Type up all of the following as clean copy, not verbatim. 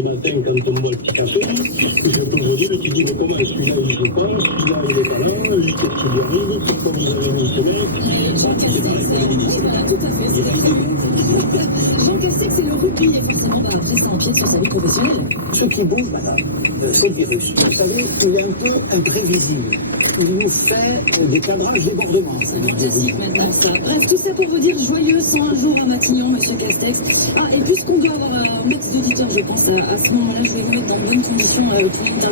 le matin quand on boit le petit café, je peux vous dire, tu dis, mais comment celui-là il joue pas, celui-là il est pas là, lui qu'est-ce qui lui arrive, pourquoi vous avez mis ce mec. Jean Castex, tout à fait, Jean Castex, c'est le rugby, forcément, par après, c'est un pied sur sa vie professionnelle. Ce qui bouge, madame, c'est le virus. Vous savez, il est un peu imprévisible. Il nous fait des cadrages débordements. C'est fantastique maintenant, ça. Bref, tout ça pour vous dire joyeux 101 jours à Matignon, monsieur Castex. Ah, et puisqu'on doit avoir un max d'auditeurs, je pense, à ce moment-là, je vais vous mettre dans de bonnes conditions tout le monde.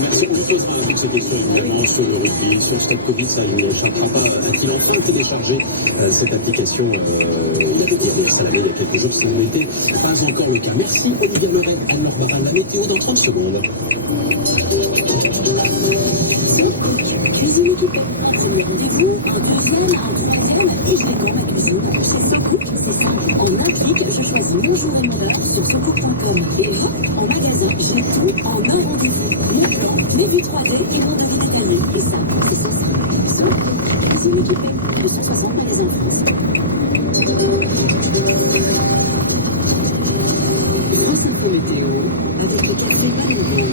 Merci, on vous posera cette question évidemment sur le rugby, sur le stade Covid, ça il n'échappera pas. A-t-il enfin téléchargé cette application il avait dit à Salamé il y a quelques jours, si vous n'était pas encore le cas. Merci Olivier Lorraine, Anne-Laure Morin, la météo dans 30 secondes. Cuisine occupée. Premier rendez-vous, un deuxième, un troisième, et je vais dans ma cuisine. C'est simple. En un clic, je choisis mon jour et mon heure sur secours.com. Et là, en magasin, j'ai tout en un rendez-vous. Mon plan, mes vues 3D et mon visite année. Et ça, c'est ça. Cuisine occupée, 260 magasins en France. France Info Météo, avec le quatrième niveau.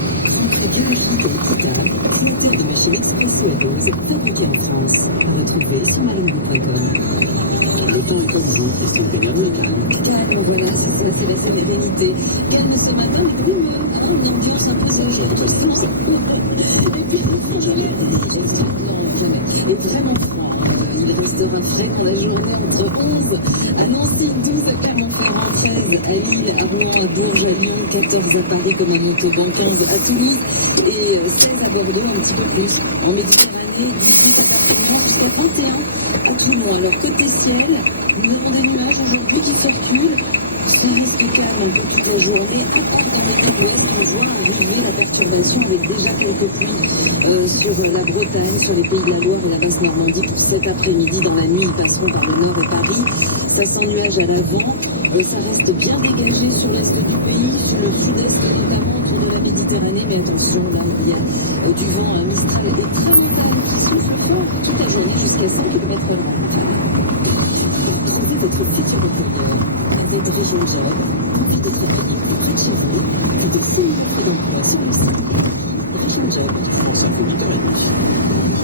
Biologique Vital, accidentel de machines expresso-adose, fabriqué en France. Retrouvez sur marinebleu.com. Le temps est comme vous, Christine Pénard, Calme, voilà, c'est ça, c'est la sérénité. Calme ce matin, mais brumeux, une ambiance un peu zéro. Et puis, et vraiment froid. Il restera frais pour la journée entre 11 à Nancy, 12 à Clermont-Ferrand, 13 à Lille, à Rouen, à Bourges, à Lyon, 14 à Paris comme à Montauban, 15 à Toulouse et 16 à Bordeaux, un petit peu plus. En Méditerranée, 18 à Perpignan, jusqu'à 21 à Toulon. Alors côté ciel, nous avons des nuages aujourd'hui qui circulent. Un risque calme un peu toute la journée, à part dans l'ouest, on voit arriver la perturbation avec déjà quelques pluies sur la Bretagne, sur les pays de la Loire et la basse Normandie pour cet après-midi. Dans la nuit, ils passeront par le nord et Paris. Ça sent nuage à l'avant. Ça reste bien dégagé sur l'est du pays, sur le sud-est notamment autour de la Méditerranée. Mais attention, là, il y a du vent à Mistral et des très bons calmes qui soufflent fort toute la journée jusqu'à 100 km/h. Trouvez votre futur employeur avec Région Job, envie de travailler près de chez vous, et de fouiller d'emploi sur le site. Région Job, France Info Méditerranée.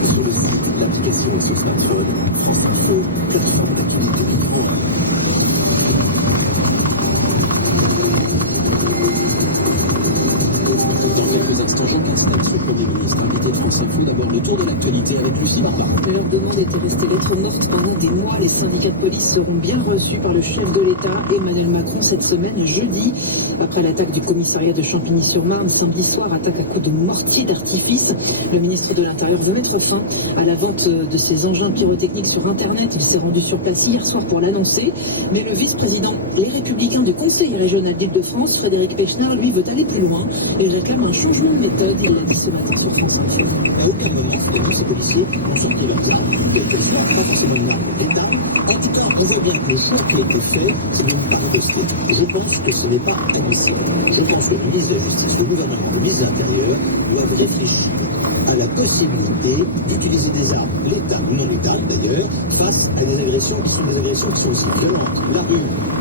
Sur le site, l'application et sur smartphone, France Info, plateforme d'activité micro. Dans quelques instants, Jean Castex, le Premier ministre, invité de France Info, d'abord le tour de l'actualité avec Lucie Martin. Leur demande était restée lettre morte pendant des mois. Les syndicats de police seront bien reçus par le chef de l'État, Emmanuel Macron, cette semaine, jeudi. Après l'attaque du commissariat de Champigny-sur-Marne, samedi soir, attaque à coups de mortier d'artifice. Le ministre de l'Intérieur veut mettre fin à la vente de ces engins pyrotechniques sur Internet. Il s'est rendu sur place hier soir pour l'annoncer. Mais le vice-président Les Républicains du Conseil régional d'Île-de-France, Frédéric Pechner, lui, veut aller plus loin et réclame un changement de méthode. Il l'a dit ce matin sur France Info. À aucun moment, finalement, ces policiers ont sorti leur armes, quelque soit pas forcément une arme d'État. En tout cas, on voit bien que le choix qui a été fait, c'est d'une part rester. Je pense que ce n'est pas admissible. Je pense que le ministre de la Justice, le gouvernement, le ministre de l'Intérieur doivent réfléchir à la possibilité d'utiliser des armes, létales ou non létales d'ailleurs, face à des agressions qui sont aussi violentes. La rue,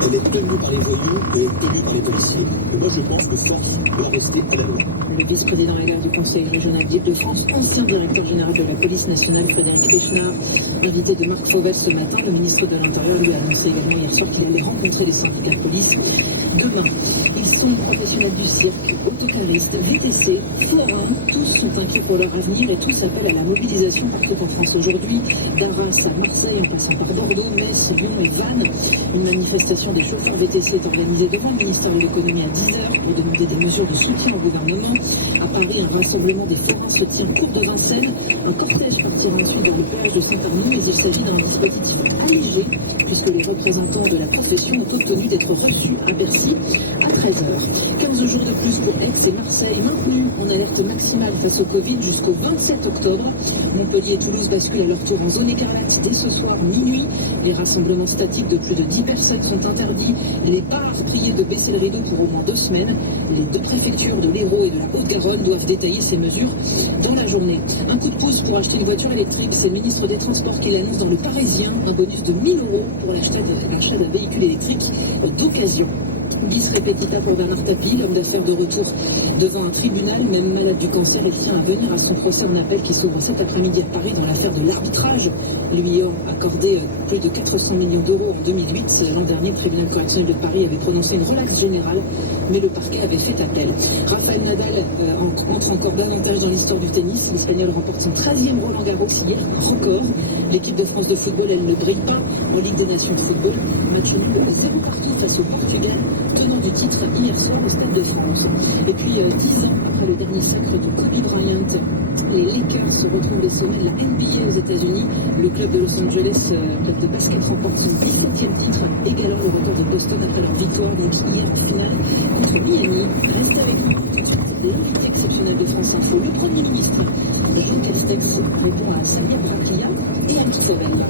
elle est tenue par les voyous et elle est tenue par les policiers. Et moi, je pense que force doit rester à la loi. Le vice-président élu du Conseil régional d'Île-de-France, ancien directeur général de la police nationale, Frédéric Pechner, invité de Marc Fauvel ce matin, le ministre de l'Intérieur lui a annoncé également hier soir qu'il allait rencontrer les syndicats de police demain. Ils sont professionnels du cirque, autocaristes, VTC, forum, tous sont inquiets pour leur avenir et tous appellent à la mobilisation partout en France aujourd'hui, d'Arras à Marseille en passant par Bordeaux, Metz, Lyon et Vannes. Une manifestation des chauffeurs VTC est organisée devant le ministère de l'économie à 10h pour demander des mesures de soutien au gouvernement. À Paris, un rassemblement des forains se tient court de Vincennes. Un cortège partira ensuite vers le péage de Saint-Arnaud, mais il s'agit d'un dispositif allégé puisque les représentants de la profession ont obtenu d'être reçus à Bercy à 13h. 15 jours de plus pour Aix et Marseille, maintenus en alerte maximale face au Covid jusqu'au 27 octobre. Montpellier et Toulouse basculent à leur tour en zone écarlate dès ce soir minuit. Les rassemblements statiques de plus de 10 personnes sont interdits. Les bars priés de baisser le rideau pour au moins 2 semaines. Les deux préfectures de l'Hérault et et de la Haute-Garonne doivent détailler ces mesures dans la journée. Un coup de pouce pour acheter une voiture électrique, c'est le ministre des Transports qui l'annonce dans Le Parisien, un bonus de 1 000 € pour l'achat d'un véhicule électrique d'occasion. Bis repetita pour Bernard Tapie, l'homme d'affaires de retour devant un tribunal, même malade du cancer, il tient à venir à son procès en appel qui s'ouvre cet après-midi à Paris dans l'affaire de l'arbitrage. Lui ayant accordé plus de 400 millions d'euros en 2008. L'an dernier, le tribunal correctionnel de Paris avait prononcé une relaxe générale, mais le parquet avait fait appel. Rafael Nadal entre encore davantage dans l'histoire du tennis. L'Espagnol remporte son 13e Roland-Garros hier, un record. L'équipe de France de football, elle ne brille pas en Ligue des Nations de football. Match nul à 0 partout face au Portugal, tenant du titre hier soir au Stade de France. Et puis, 10 ans après le dernier sacre de Kobe Bryant, les Lakers se retrouvent des sommets de la NBA aux États-Unis. Le club de Los Angeles, club de basket, remporte son 17e titre, égalant le record de Boston après leur victoire donc hier en finale contre Miami. Restez avec nous tout de suite. L'invité exceptionnel de France Info, le Premier ministre Jean Castex, répond à Samia Braquilla et à Alix Savel.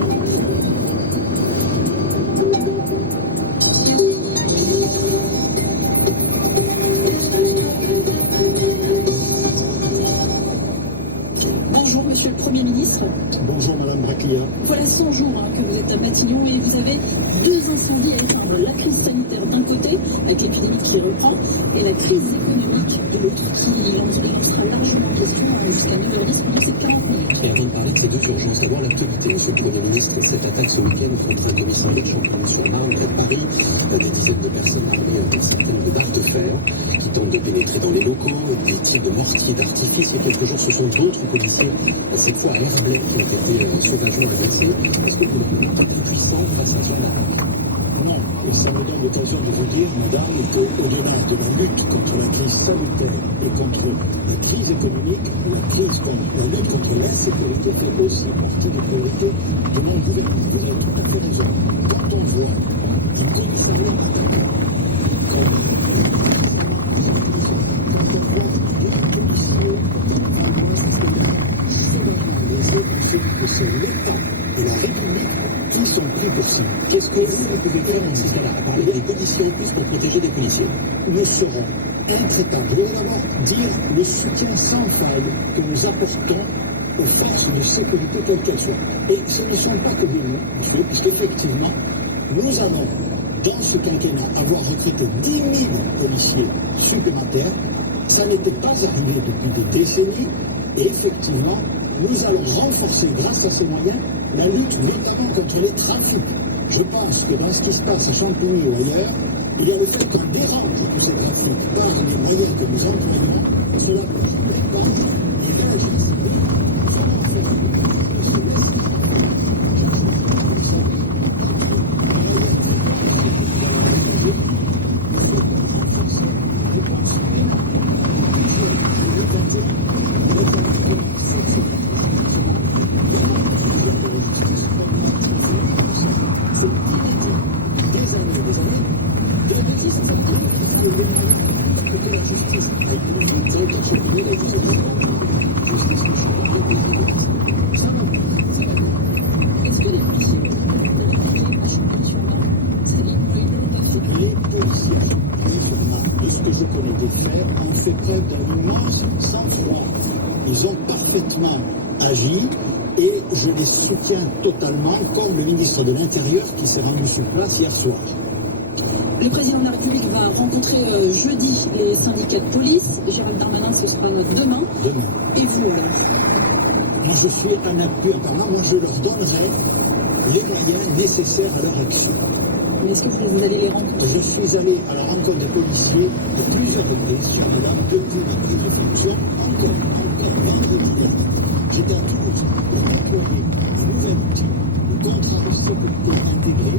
Bonjour Monsieur le Premier ministre. Bonjour Madame Braquilla. Voilà 100 jours que vous êtes à Matignon et vous avez 2 incendies à éteindre. La crise sanitaire d'un côté, avec l'épidémie qui reprend, et la crise économique de l'autre qui illustre largement question jusqu'à 9h10 pendant ces 40 minutes. Et avant de parler de ces deux urgences, d'abord l'actualité, Monsieur le Premier ministre, cette attaque ce week-end contre un commissariat de Champagne-sur-Marne près de Paris, des dizaines de personnes armées avec certaines de barres de fer qui tentent de pénétrer dans les locaux, des tirs de mortiers d'artifice. Il y a quelques jours, ce sont d'autres policiers, cette fois à l'Herblay, qui ont été sauvagement agressés. Est-ce que vous êtes plus puissant face à cela? Non, et ça me donne l'occasion de vous dire, madame, qu'au-delà de la lutte contre la crise sanitaire et contre la crise économique, la lutte contre l'insécurité fait aussi partie des priorités de mon gouvernement. Vous avez tout à fait raison. Quand on voit un commissariat attaqué, quand on voit des policiers, que c'est l'État et la République qui sont pris pour ça. Qu'est-ce que vous pouvez faire dans ce cas-là? Parler des policiers en plus pour protéger des policiers. Nous serons intraitables. Je vais d'abord dire le soutien sans faille que nous apportons aux forces de sécurité quelles qu'elles soient. Et ce ne sont pas que des mots, monsieur, puisqu'effectivement, nous allons, dans ce quinquennat, avoir recruté 10 000 policiers supplémentaires. Ça n'était pas arrivé depuis des décennies. Et effectivement, nous allons renforcer, grâce à ces moyens, la lutte notamment contre les trafics. Je pense que dans ce qui se passe à Champigny ou ailleurs, il y a le fait qu'on dérange tous ces trafics par les moyens que nous employons. Cela peut répandre et réagir. Ils ont parfaitement agi et je les soutiens totalement, comme le ministre de l'Intérieur qui s'est rendu sur place hier soir. Le président de la République va rencontrer jeudi les syndicats de police. Gérald Darmanin, ce sera demain. Et vous alors? Moi je suis un appui apparemment, moi je leur donnerai les moyens nécessaires à leur action. Mais est-ce que vous allez les rencontrer? Je suis allé à la rencontre des policiers de plusieurs reprises, depuis ma prise de fonction, encore vendredi dernier. J'étais à Toulouse pour employer un nouvel outil, le contrat de sécurité intégré,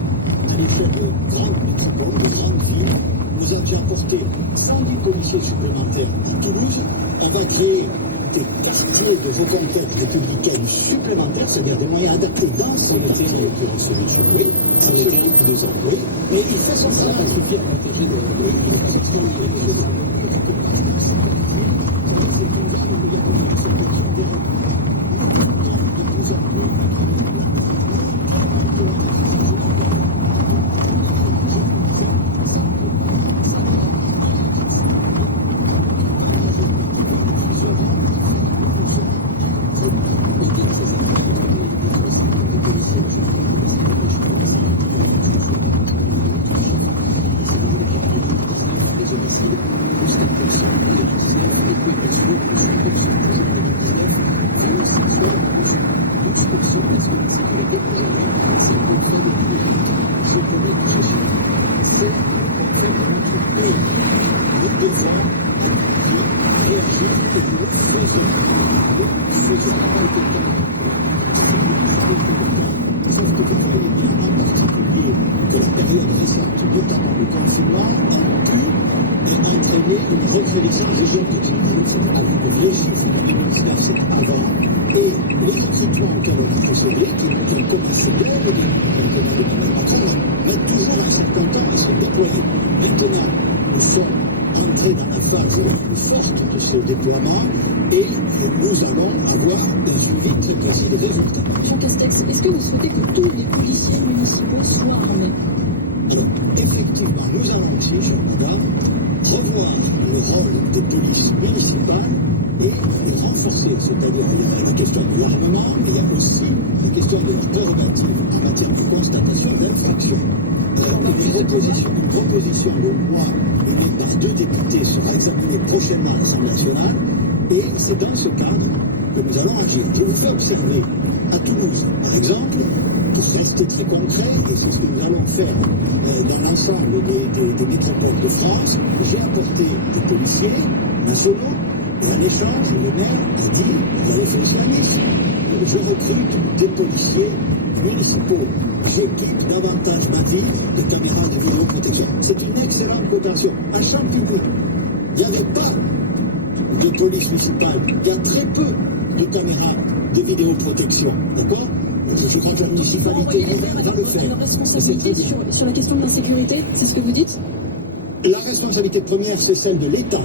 à l'échelle de grandes métropoles, de grandes villes. Nous avons apporté 110 policiers supplémentaires à Toulouse. On va créer des quartiers de reconquête républicaine supplémentaires, c'est-à-dire des moyens adaptés dans ces quartiers. Ça l'était depuis 2 ans. Oui, mais il fait son travail. Ça suffit à protéger niveau de 5%. Je connais 19, violence sexuelle, 12% parce que la sécurité, aujourd'hui, c'est le prix des prix économiques et sociaux. C'est en fait notre pays. Nous devons agir, réagir et nous le faisons. Nous faisons pas été sauf que vous voyez bien en particulier que la période récente, notamment le confinement, a pu entraîner une recrudescence des jeunes activités avec les chiffres du ministère avant et les recrutements auxquels on a procédé, qui ont commencé bien au début mettent toujours un certain temps à se déployer. Maintenant, nous sommes entrés dans la phase la plus forte de ce déploiement et nous allons avoir un suivi très précis des résultats. Jean Castex, est-ce que vous souhaitez que tous les policiers municipaux soient armés? Alors, effectivement, nous allons aussi, cher madame, revoir le rôle des polices municipales et les renforcer. C'est-à-dire, il y a la question de l'armement, mais il y a aussi la question de leurs prérogatives en matière de constatation d'infraction. Une proposition de loi menée par 2 députés sera examinée prochainement à l'Assemblée nationale et c'est dans ce cadre que nous allons agir. Je vous fais observer à Toulouse, par exemple, pour rester très concret, et c'est ce que nous allons faire dans l'ensemble des métropoles de France, j'ai apporté des policiers nationaux, et en échange, le maire a dit, vous allez faire service, je recrute des policiers municipaux. J'équipe davantage ma vie de caméras de vidéoprotection. C'est une excellente cotation. À Champigny, il n'y avait pas de police municipale. Il y a très peu de caméras de vidéoprotection. D'accord? Je crois que la municipalité va le faire. La responsabilité sur la question de l'insécurité, c'est ce que vous dites? La responsabilité première, c'est celle de l'État.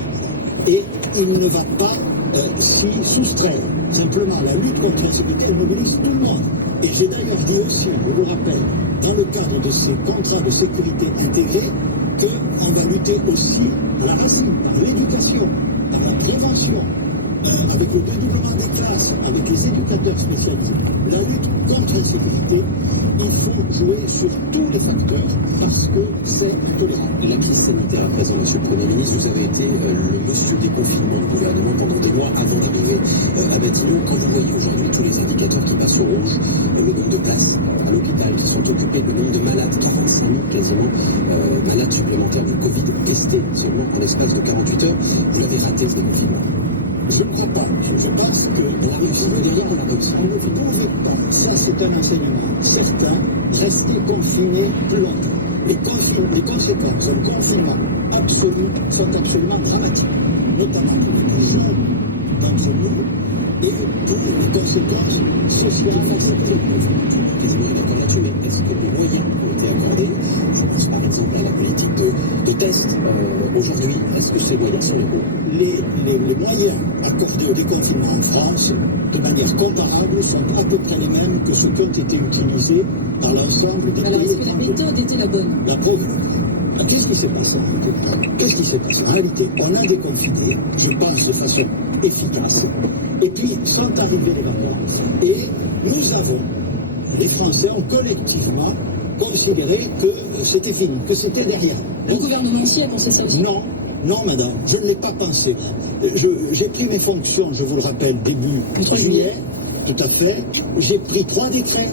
Et il ne va pas s'y soustraire. Simplement, la lutte contre l'insécurité, elle mobilise tout le monde. Et j'ai d'ailleurs dit aussi, je vous rappelle, dans le cadre de ces contrats de sécurité intégrés, qu'on va lutter aussi à la racine, par l'éducation, par la prévention, avec le dédoublement des classes, avec les éducateurs spécialisés. La lutte contre l'insécurité, il faut jouer sur tous les facteurs parce que c'est incohérent. La crise sanitaire à présent, Monsieur le Premier ministre, vous avez été le monsieur déconfinement du gouvernement pendant des mois avant d'arriver à Matignon. Quand vous voyez aujourd'hui tous les indicateurs qui passent au rouge, le nombre de places à l'hôpital qui sont occupées, le nombre de malades, 45 000 quasiment, malades supplémentaires du Covid testés seulement en l'espace de 48 heures, vous l'avez raté ce déconfinement. Je ne crois pas. Je pense que la réussite derrière, on l'a réussi. On ne pouvait pas. Ça, c'est un enseignement. Certains restaient confinés plus longtemps. Les conséquences d'un confinement absolu sont absolument dramatiques, notamment pour les jeunes d'entre nous et pour les conséquences sociales. Je suis quasiment d'accord là-dessus, mais est-ce que les moyens ont été accordés? Je pense par exemple à la politique de test aujourd'hui. Est-ce que ces moyens sont les bons? Les moyens accordés au déconfinement en France, de manière comparable, sont à peu près les mêmes que ceux qui ont été utilisés par l'ensemble des Alors, pays. est-ce que la méthode était la bonne? La preuve. Qu'est-ce qui s'est passé? Qu'est-ce qui s'est passé? En réalité, on a déconfiné, je pense, de façon efficace. Et puis, sont arrivées les vacances. Et nous avons, les Français ont collectivement considéré que c'était fini, que c'était derrière. Le gouvernement aussi a pensé ça aussi? Non, madame, je ne l'ai pas pensé. J'ai pris mes fonctions, je vous le rappelle, début juillet, tout à fait. J'ai pris 3 décrets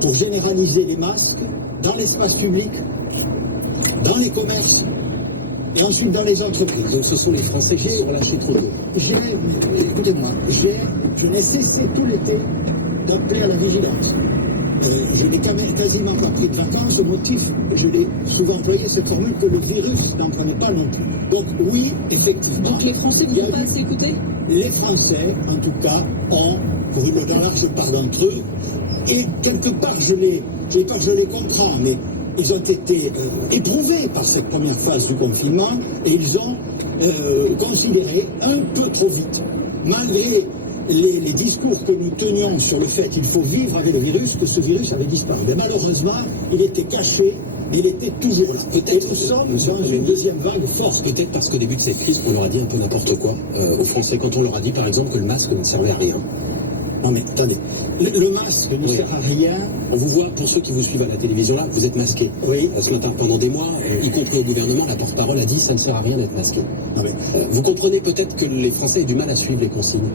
pour généraliser les masques dans l'espace public, dans les commerces et ensuite dans les entreprises. Donc ce sont les Français qui sont lâchés trop tôt. Écoutez-moi, je n'ai cessé tout l'été d'appeler à la vigilance. Je n'ai quasiment pas pris de vacances au motif, je l'ai souvent employé cette formule, que le virus n'en prenait pas non plus. Donc oui, effectivement. Donc les Français ne vont pas assez écouter? Les Français, en tout cas, ont, pour une large part d'entre eux, et quelque part, je les comprends, mais ils ont été éprouvés par cette première phase du confinement, et ils ont considéré un peu trop vite, malgré les discours que nous tenions sur le fait qu'il faut vivre avec le virus, que ce virus avait disparu. Mais malheureusement, il était caché, mais il était toujours là. Et nous sommes dans une deuxième vague forte. Peut-être parce qu'au début de cette crise, on leur a dit un peu n'importe quoi aux Français, quand on leur a dit par exemple que le masque ne servait à rien. Non mais attendez, le masque ne Oui. sert à rien. On vous voit, pour ceux qui vous suivent à la télévision là, vous êtes masqué. Oui. Ce matin, pendant des mois, y compris au gouvernement, la porte-parole a dit ça ne sert à rien d'être masqué. Non mais, Vous comprenez peut-être que les Français aient du mal à suivre les consignes.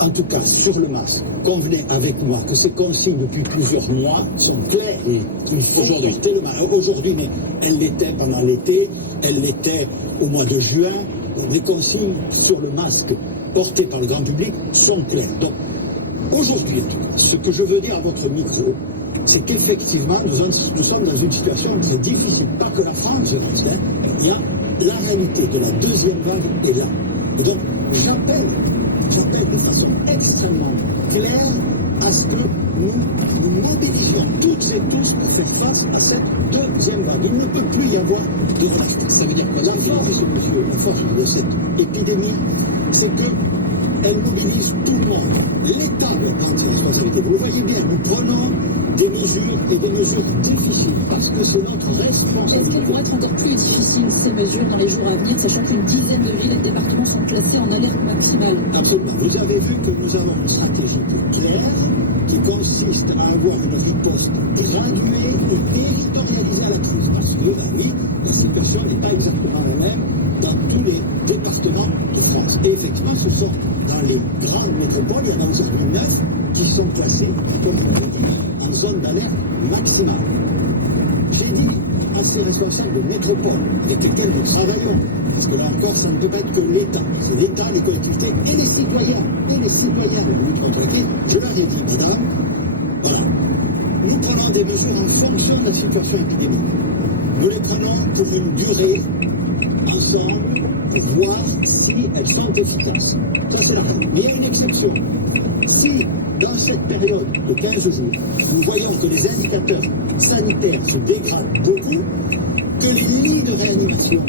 en tout cas, sur le masque, convenez avec moi que ces consignes depuis plusieurs mois sont claires. Oui. Il faut Aujourd'hui. porter le masque. Aujourd'hui, mais elles l'étaient pendant l'été, elles l'étaient au mois de juin. Les consignes sur le masque portées par le grand public sont claires. Donc, aujourd'hui, ce que je veux dire à votre micro, c'est qu'effectivement, nous sommes dans une situation qui est difficile. Pas que la France, je pense, hein. Il y a la réalité de la deuxième vague est là. Et donc, j'appelle de façon extrêmement claire à ce que nous mobilisions toutes et tous pour faire face à cette deuxième vague. Il ne peut plus y avoir de relâche. Ça veut dire quoi? La force, monsieur, la force de cette épidémie, c'est qu'elle mobilise tout le monde. L'État doit prendre ses responsabilités. Vous le voyez bien, nous prenons des mesures et des mesures difficiles parce que c'est notre Est-ce responsabilité. qu'elles pourraient être encore plus difficiles, ces mesures, dans les jours à venir, sachant qu'une dizaine de villes et de départements sont classés en alerte maximale? Absolument. Vous avez vu que nous avons une stratégie claire qui consiste à avoir une riposte graduée et territorialisée à la crise. Parce que, là, oui, la situation n'est pas exactement la même dans tous les départements de France. Et effectivement, ce sont dans les grandes métropoles, il y en a aujourd'hui 9 qui sont classées, comme on l'a dit, en zone d'alerte maximale. J'ai dit à ces responsables de métropole avec lesquels nous travaillons, parce que là encore, ça ne peut pas être que l'État. C'est l'État, les collectivités et les citoyens. Et les citoyens de l'Union européenne. Je leur ai dit, madame, voilà, nous prenons des mesures en fonction de la situation épidémique. Nous les prenons pour une durée, ensemble, pour voir si elles sont efficaces. Ça, c'est la règle. Mais il y a une exception. Si, dans cette période de 15 jours, nous voyons que les indicateurs sanitaires se dégradent beaucoup, que les lits de réanimation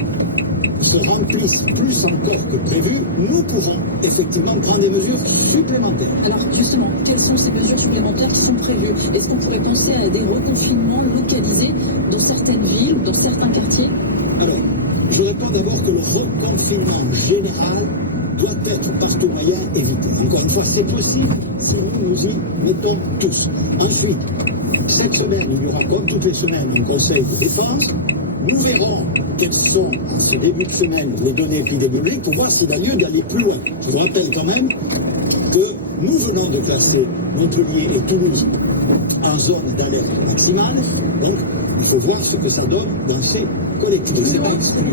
se remplissent plus encore que prévu, nous pourrons effectivement prendre des mesures supplémentaires. Alors justement, quelles sont ces mesures supplémentaires qui sont prévues? Est-ce qu'on pourrait penser à des reconfinements localisés dans certaines villes ou dans certains quartiers? Alors, je réponds d'abord que le reconfinement général doit être par tout moyen évité. Encore une fois, c'est possible si nous y mettons tous. Ensuite, cette semaine, il y aura comme toutes les semaines un conseil de défense. Nous verrons quelles sont, en ce début de semaine, les données épidémiologiques pour voir s'il y a lieu d'aller plus loin. Je vous rappelle quand même que nous venons de classer Montpellier et Toulouse en zone d'alerte maximale. Donc, il faut voir ce que ça donne dans ces collectivités. C'est pas exclu.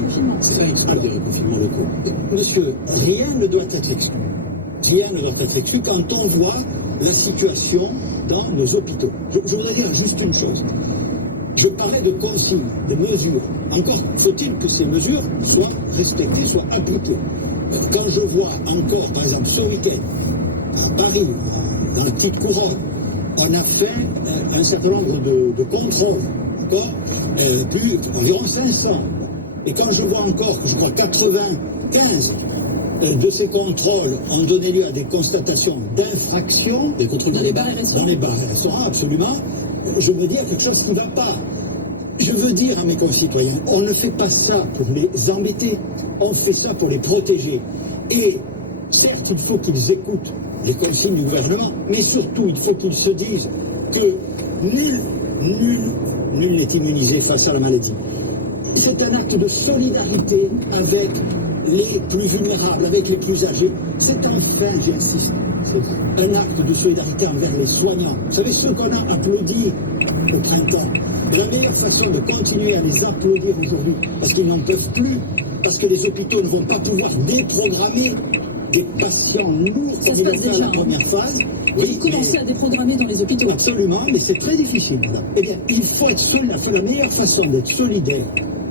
C'est pas exclu des reconfinements locaux. Monsieur, rien ne doit être exclu. Rien ne doit être exclu quand on voit la situation dans nos hôpitaux. Je voudrais dire juste une chose. Je parlais de consignes, de mesures. Encore faut-il que ces mesures soient respectées, soient appliquées. Quand je vois encore, par exemple, ce week-end, à Paris, dans la petite couronne, on a fait un certain nombre de contrôles, d'accord, environ 500. Et quand je vois encore que je crois 95 de ces contrôles ont donné lieu à des constatations d'infraction, Des contrôles dans les bars. dans les bars et restaurants, absolument, je me dis qu'il y a quelque chose qui ne va pas. Je veux dire à mes concitoyens, on ne fait pas ça pour les embêter, on fait ça pour les protéger. Et certes, il faut qu'ils écoutent les consignes du gouvernement, mais surtout, il faut qu'ils se disent que nul n'est immunisé face à la maladie. C'est un acte de solidarité avec les plus vulnérables, avec les plus âgés. C'est enfin, j'insiste, un acte de solidarité envers les soignants. Vous savez, ceux qu'on a applaudis au printemps, la meilleure façon de continuer à les applaudir aujourd'hui, parce qu'ils n'en peuvent plus, parce que les hôpitaux ne vont pas pouvoir déprogrammer des patients lourds Ça comme se il a passe été à déjà, la première phase. Vous commencez à déprogrammer dans les hôpitaux. Absolument, mais c'est très difficile, madame. Eh bien, il faut être solidaire. La meilleure façon d'être solidaire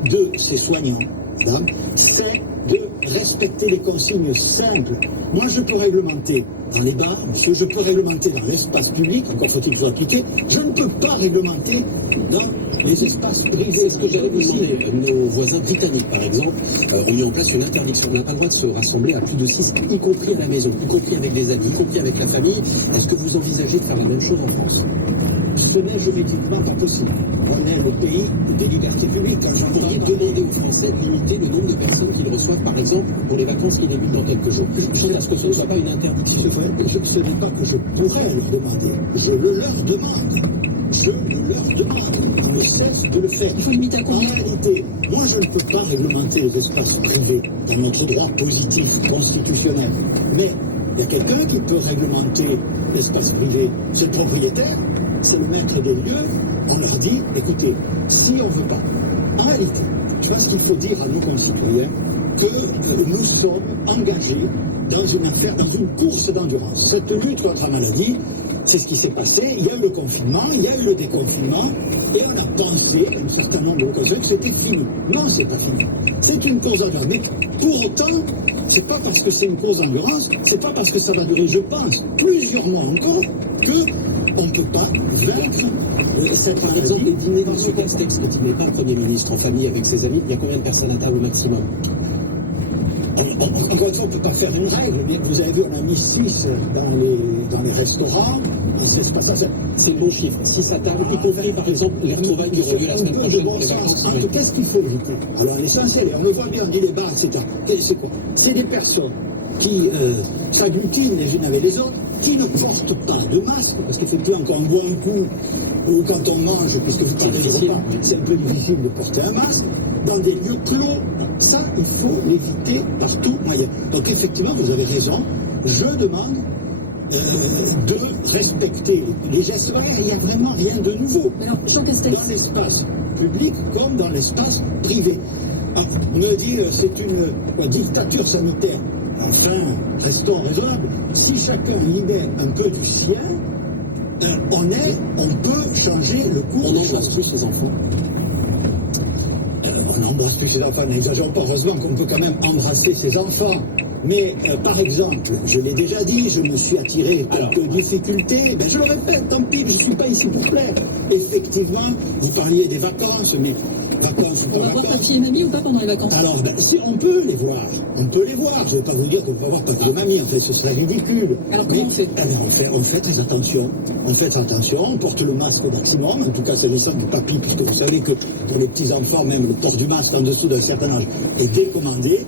de ces soignants, madame, c'est de respecter les consignes simples. Moi, je peux réglementer dans les bars, monsieur, je peux réglementer dans l'espace public, encore faut-il que je l'applique. Je ne peux pas réglementer dans les espaces privés. Ce que j'allais vous demander, nos voisins britanniques, par exemple, ont mis en place une interdiction. On n'a pas le droit de se rassembler à plus de 6, y compris à la maison, y compris avec des amis, y compris avec la famille. Est-ce que vous envisagez de faire la même chose en France? ce n'est juridiquement pas possible. On est le pays des libertés publiques. Quand j'entends Demander aux Français de limiter le nombre de personnes qu'ils reçoivent, par exemple, pour les vacances qui débutent dans quelques jours. Quitte à ce que ce ne soit pas une interdiction. ce n'est pas que je pourrais leur demander, je le leur demande. Je le leur demande. Ils ne cessent de le faire. Il faut une limite à En combien? réalité, moi je ne peux pas réglementer les espaces privés dans notre droit positif, constitutionnel. Mais il y a quelqu'un qui peut réglementer l'espace privé. C'est le propriétaire, c'est le maître des lieux. On leur dit, écoutez, si on ne veut pas. En réalité, je pense qu'il faut dire à nos concitoyens que nous sommes engagés dans une affaire, dans une course d'endurance. Cette lutte contre la maladie, c'est ce qui s'est passé. Il y a eu le confinement, il y a eu le déconfinement, et on a pensé, à un certain nombre d'occasions, que c'était fini. Non, c'est pas fini. C'est une course d'endurance. Mais pour autant, c'est pas parce que c'est une course d'endurance, c'est pas parce que ça va durer, je pense, plusieurs mois encore, que on ne peut pas vaincre cette Par maladie. exemple, les dîners dans ce contexte, quand il n'est pas le Premier ministre en famille avec ses amis, il y a combien de personnes à table au maximum? Encore une fois, on ne peut pas faire une règle. Mais vous avez vu, on a mis 6 dans les restaurants. C'est pas ça. C'est le bon chiffre. 6 à table, y compris par exemple les retrouvailles qui auront lieu la semaine Un peu de prochaine bon pour les sens. vacances. Entre qu'est-ce qu'il faut éviter? Alors l'essentiel, on le voit bien, on dit les bars, etc. C'est quoi? C'est des personnes qui s'agglutinent les unes avec les autres, qui ne portent pas de masque, parce qu'effectivement, quand on boit un coup, ou quand on mange, puisque vous parlez des repas, c'est un peu difficile de porter un masque, dans des lieux clos. Ça, il faut l'éviter par tout moyen. Donc effectivement, vous avez raison, je demande de respecter les gestes barrières. Il n'y a vraiment rien de nouveau. Alors, Jean Castex, Dans l'espace public comme dans l'espace privé. Alors, me dire c'est une dictature sanitaire. Enfin, restons raisonnables. Si chacun y met un peu du sien, on peut changer le cours. On des n'embrasse choses. plus ses enfants. On n'embrasse plus ses enfants, n'exagérons pas. Heureusement qu'on peut quand même embrasser ses enfants. Mais par exemple, je l'ai déjà dit, je me suis attiré quelques difficultés. Ben, je le répète, tant pis, je ne suis pas ici pour plaire. Effectivement, vous parliez des vacances, mais vacances ou on pas va voir vacances. papier et mamie ou pas pendant les vacances? Alors, ben, si on peut les voir, on peut les voir. Je ne vais pas vous dire qu'on peut pas voir papier et mamie, en fait, ce serait ridicule. Alors, comment on fait? Eh ben, on fait très attention. On fait très attention, on porte le masque au maximum, en tout cas s'agissant du papy, puisque vous savez que pour les petits-enfants, même le port du masque en dessous d'un certain âge est décommandé.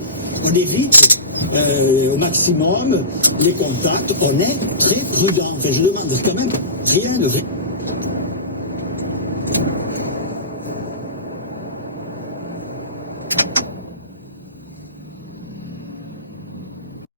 On évite au maximum les contacts, on est très prudent. Enfin, je demande quand même rien de